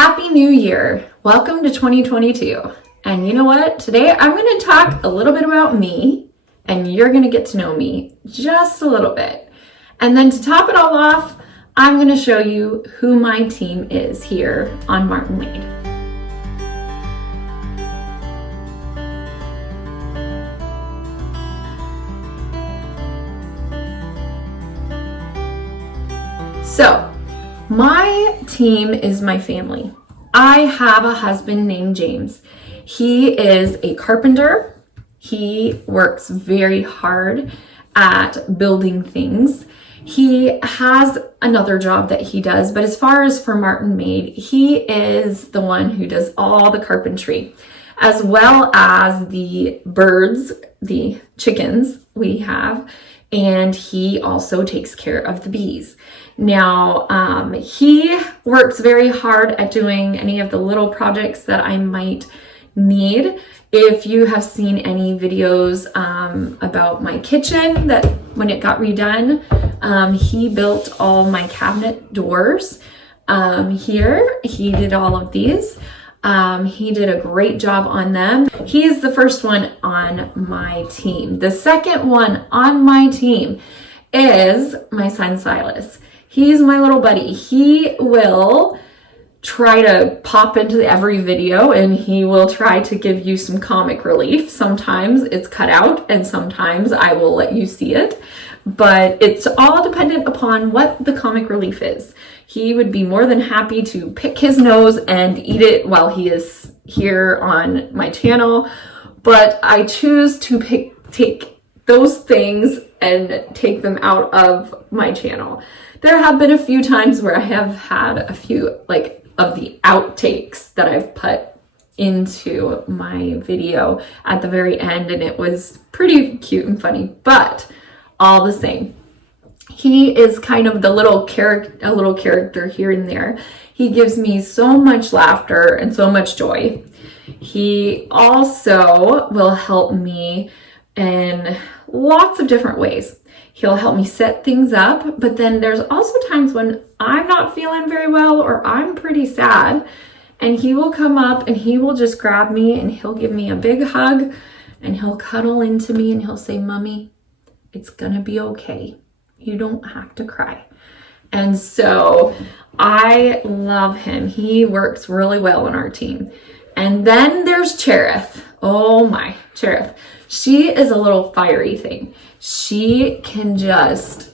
Happy New Year! Welcome to 2022. And you know what? Today I'm going to talk a little bit about me, and you're going to get to know me just a little bit. And then to top it all off, I'm going to show you who my team is here on Martin Made. So, my team is my family. I have a husband named James. He is a carpenter. He works very hard at building things. He has another job that he does, but as far as for Martin Made, he is the one who does all the carpentry, as well as the birds, the chickens we have, and he also takes care of the bees. Now, he works very hard at doing any of the little projects that I might need. If you have seen any videos about my kitchen, that when it got redone, he built all my cabinet doors here. He did all of these. He did a great job on them. He is the first one on my team. The second one on my team is my son Silas. He's my little buddy. He will try to pop into every video and he will try to give you some comic relief. Sometimes it's cut out and sometimes I will let you see it, but it's all dependent upon what the comic relief is. He would be more than happy to pick his nose and eat it while he is here on my channel, but I choose to take those things and take them out of my channel. There have been a few times where I have had a few of the outtakes that I've put into my video at the very end, and it was pretty cute and funny, but all the same, he is kind of the little character here and there. He gives me so much laughter and so much joy. He also will help me in lots of different ways. He'll help me set things up, but then there's also times when I'm not feeling very well or I'm pretty sad, and he will come up and he will just grab me and he'll give me a big hug and he'll cuddle into me and he'll say, "Mommy, it's gonna be okay. You don't have to cry." And so I love him. He works really well on our team. And then there's Cherith. Oh my, Cherith. She is a little fiery thing. She can just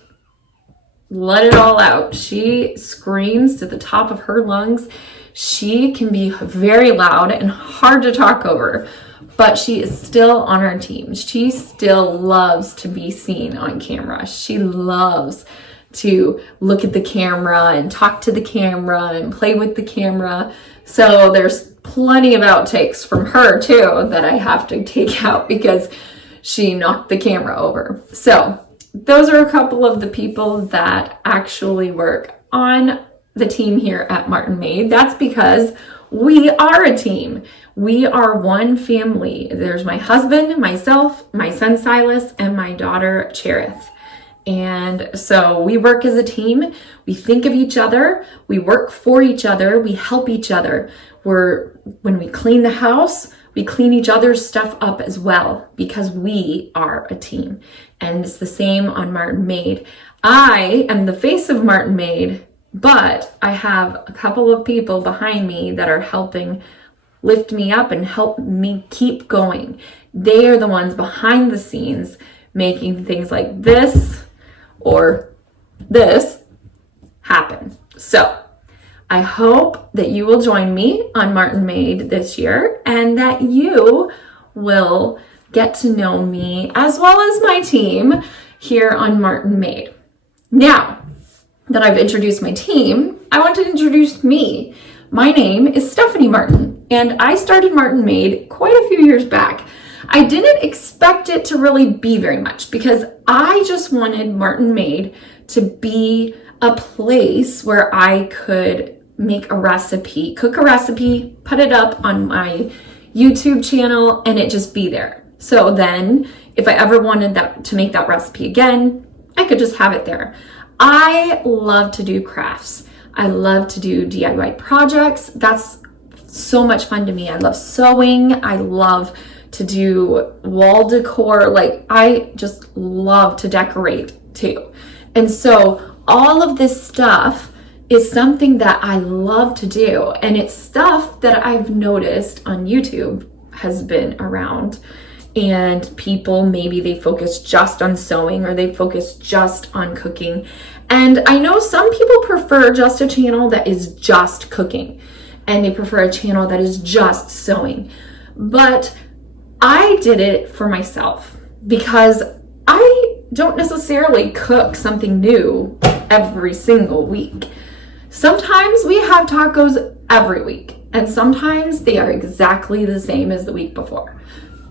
let it all out. She screams to the top of her lungs. She can be very loud and hard to talk over, but she is still on our team. She still loves to be seen on camera. She loves to look at the camera and talk to the camera and play with the camera. So there's plenty of outtakes from her too that I have to take out because she knocked the camera over. So those are a couple of the people that actually work on the team here at Martin Made. That's because we are a team. We are one family. There's my husband, myself, my son Silas, and my daughter Cherith. And so we work as a team. We think of each other. We work for each other. We help each other. When we clean the house, we clean each other's stuff up as well because we are a team. And it's the same on Martin Made. I am the face of Martin Made, but I have a couple of people behind me that are helping lift me up and help me keep going. They are the ones behind the scenes making things like this or this happen. So I hope that you will join me on Martin Made this year and that you will get to know me as well as my team here on Martin Made. Now that I've introduced my team, I want to introduce me. My name is Stephanie Martin, and I started Martin Made quite a few years back. I didn't expect it to really be very much because I just wanted Martin Made to be a place where I could make a recipe, cook a recipe, put it up on my YouTube channel, and it just be there. So then if I ever wanted to make that recipe again, I could just have it there. I love to do crafts. I love to do DIY projects. That's so much fun to me. I love sewing. I love to do wall decor. Like, I just love to decorate too. And so all of this stuff is something that I love to do. And it's stuff that I've noticed on YouTube has been around. And people, maybe they focus just on sewing or they focus just on cooking. And I know some people prefer just a channel that is just cooking, and they prefer a channel that is just sewing. But I did it for myself because I don't necessarily cook something new every single week. Sometimes we have tacos every week, and sometimes they are exactly the same as the week before.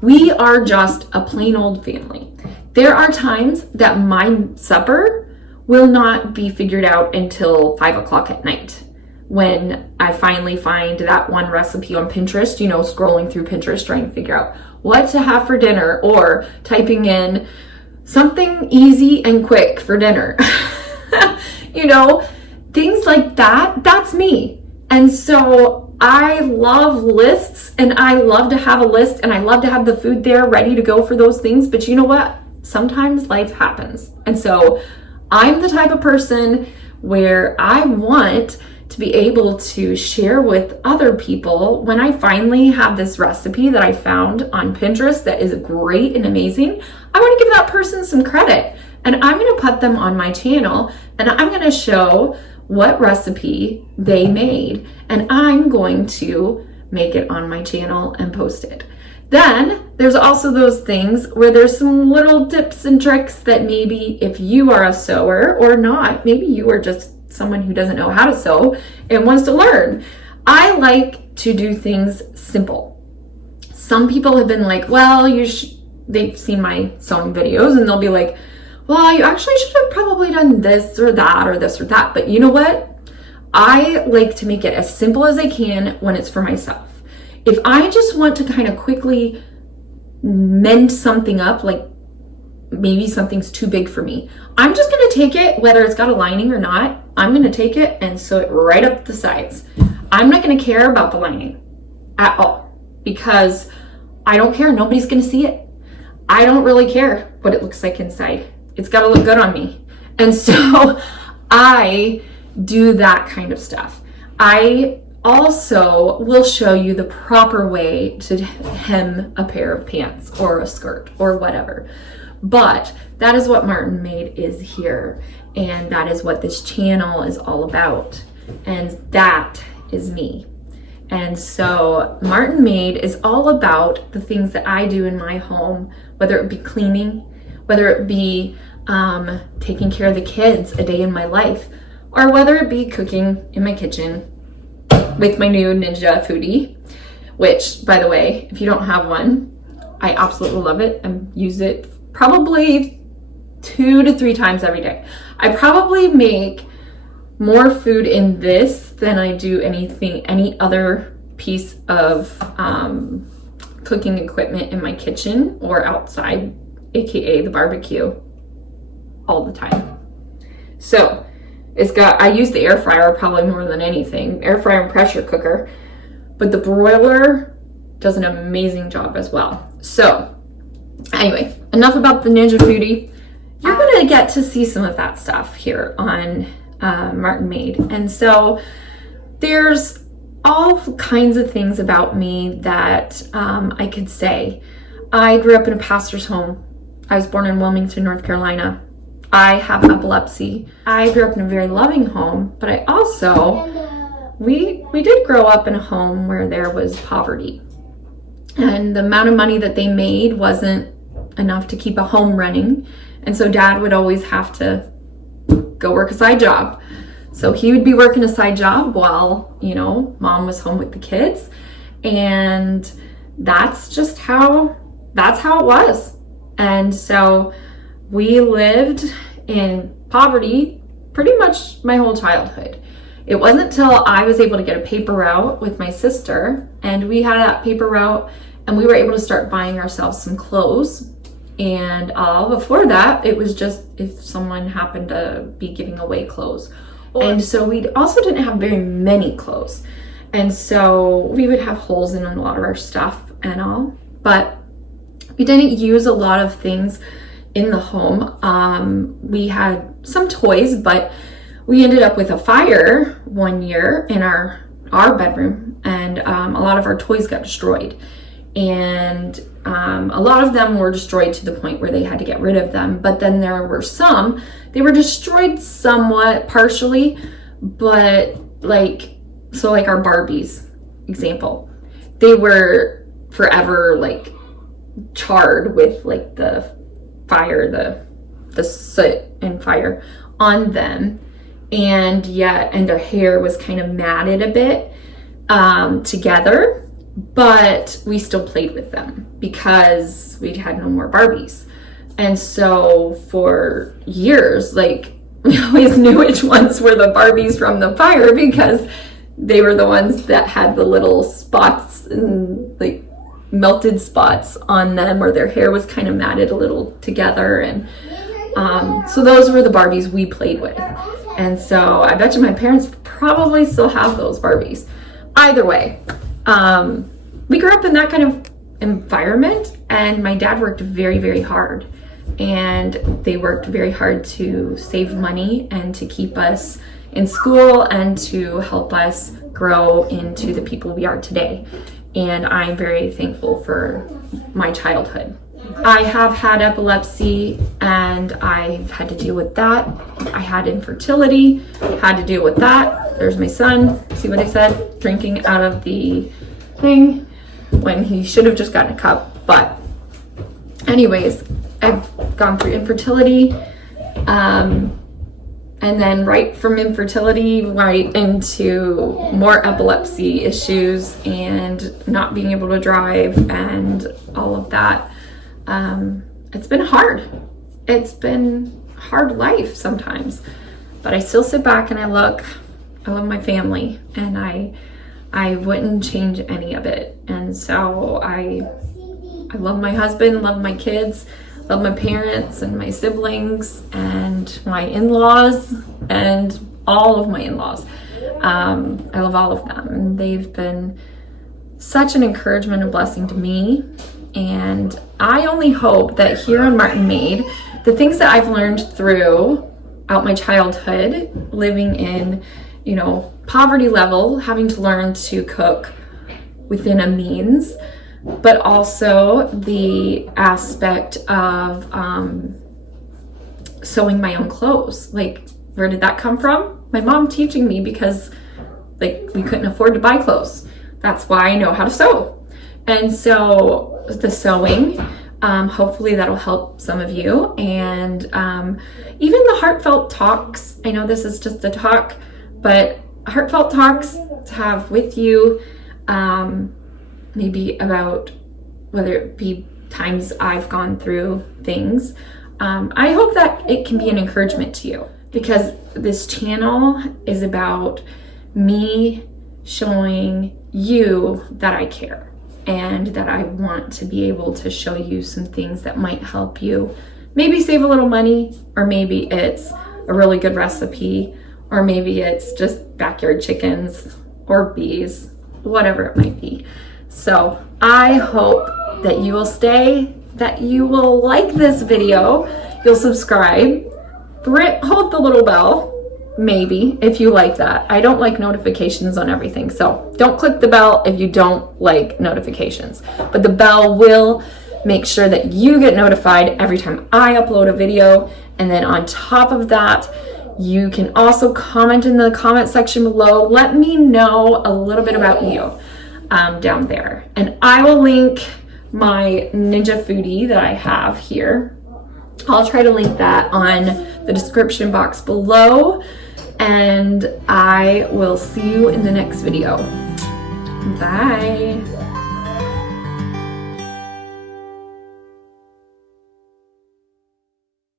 We are just a plain old family. There are times that my supper will not be figured out until 5 o'clock at night, when I finally find that one recipe on Pinterest, scrolling through Pinterest trying to figure out what to have for dinner, or typing in something easy and quick for dinner. Things like that. That's me. And so I love lists, and I love to have a list, and I love to have the food there ready to go for those things. But you know what? Sometimes life happens. And so I'm the type of person where I want to be able to share with other people when I finally have this recipe that I found on Pinterest that is great and amazing. I want to give that person some credit, and I'm going to put them on my channel, and I'm going to show what recipe they made, and I'm going to make it on my channel and post it. Then there's also those things where there's some little tips and tricks that maybe if you are a sewer or not, maybe you are just someone who doesn't know how to sew and wants to learn. I like to do things simple. Some people have been like, well, they've seen my sewing videos, and they'll be like, well, you actually should have probably done this or that or this or that. But you know what? I like to make it as simple as I can when it's for myself. If I just want to kind of quickly mend something up, like maybe something's too big for me, I'm just going to take it, whether it's got a lining or not, I'm going to take it and sew it right up the sides. I'm not going to care about the lining at all, because I don't care. Nobody's going to see it. I don't really care what it looks like inside. It's got to look good on me. And so I do that kind of stuff. I also will show you the proper way to hem a pair of pants or a skirt or whatever. But that is what Martin Made is here. And that is what this channel is all about. And that is me. And so Martin Made is all about the things that I do in my home, whether it be cleaning, whether it be taking care of the kids, a day in my life, or whether it be cooking in my kitchen with my new Ninja Foodi, which, by the way, if you don't have one, I absolutely love it and use it probably 2 to 3 times every day. I probably make more food in this than I do any other piece of cooking equipment in my kitchen or outside, aka the barbecue, all the time. So I use the air fryer probably more than anything, air fryer and pressure cooker, but the broiler does an amazing job as well. So anyway, enough about the Ninja Foodi. You're gonna get to see some of that stuff here on Martin Made. And so there's all kinds of things about me that I could say. I grew up in a pastor's home. I was born in Wilmington, North Carolina. I have epilepsy. I grew up in a very loving home, but I also, we did grow up in a home where there was poverty. And the amount of money that they made wasn't enough to keep a home running. And so Dad would always have to go work a side job. So he would be working a side job while, Mom was home with the kids. And that's how it was. And so we lived in poverty pretty much my whole childhood. It wasn't until I was able to get a paper route with my sister, and we had that paper route, and we were able to start buying ourselves some clothes. And before that, it was just if someone happened to be giving away clothes, And so we also didn't have very many clothes. And so we would have holes in a lot of our stuff and all, but we didn't use a lot of things in the home. We had some toys, but we ended up with a fire one year in our bedroom, and a lot of our toys got destroyed. And a lot of them were destroyed to the point where they had to get rid of them. But then there were some, they were destroyed somewhat partially, but like our Barbies example, they were forever like charred with like the fire, the soot and fire on them. And their hair was kind of matted a bit together. But we still played with them because we had no more Barbies. And so for years, like, we always knew which ones were the Barbies from the fire because they were the ones that had the little spots and like melted spots on them, or their hair was kind of matted a little together. And so those were the Barbies we played with. And so I bet you my parents probably still have those Barbies. Either way, we grew up in that kind of environment, and my dad worked very, very hard, and they worked very hard to save money and to keep us in school and to help us grow into the people we are today. And I'm very thankful for my childhood. I have had epilepsy, and I've had to deal with that. I had infertility, had to deal with that. There's my son, see what I said? Drinking out of the thing when he should have just gotten a cup. But anyways, I've gone through infertility, and then right from infertility right into more epilepsy issues and not being able to drive and all of that. It's been hard. It's been hard life sometimes, but I still sit back and I love my family, and I wouldn't change any of it. And so I love my husband, love my kids, love my parents and my siblings and my in-laws and all of my in-laws. I love all of them, and they've been such an encouragement and blessing to me. And I only hope that here on Martin Made, the things that I've learned throughout my childhood, living in, poverty level, having to learn to cook within a means, but also the aspect of sewing my own clothes. Like, where did that come from? My mom teaching me, because like we couldn't afford to buy clothes. That's why I know how to sew. And so the sewing, hopefully that'll help some of you. And even the heartfelt talks, I know this is just a talk, but heartfelt talks to have with you, maybe about whether it be times I've gone through things. I hope that it can be an encouragement to you, because this channel is about me showing you that I care, and that I want to be able to show you some things that might help you maybe save a little money, or maybe it's a really good recipe, or maybe it's just backyard chickens or bees, whatever it might be. So I hope that you will stay, that you will like this video, you'll subscribe, hold the little bell, maybe, if you like that. I don't like notifications on everything, so don't click the bell if you don't like notifications. But the bell will make sure that you get notified every time I upload a video. And then on top of that, you can also comment in the comment section below. Let me know a little bit about you down there. And I will link my Ninja Foodie that I have here. I'll try to link that on the description box below. And I will see you in the next video. Bye.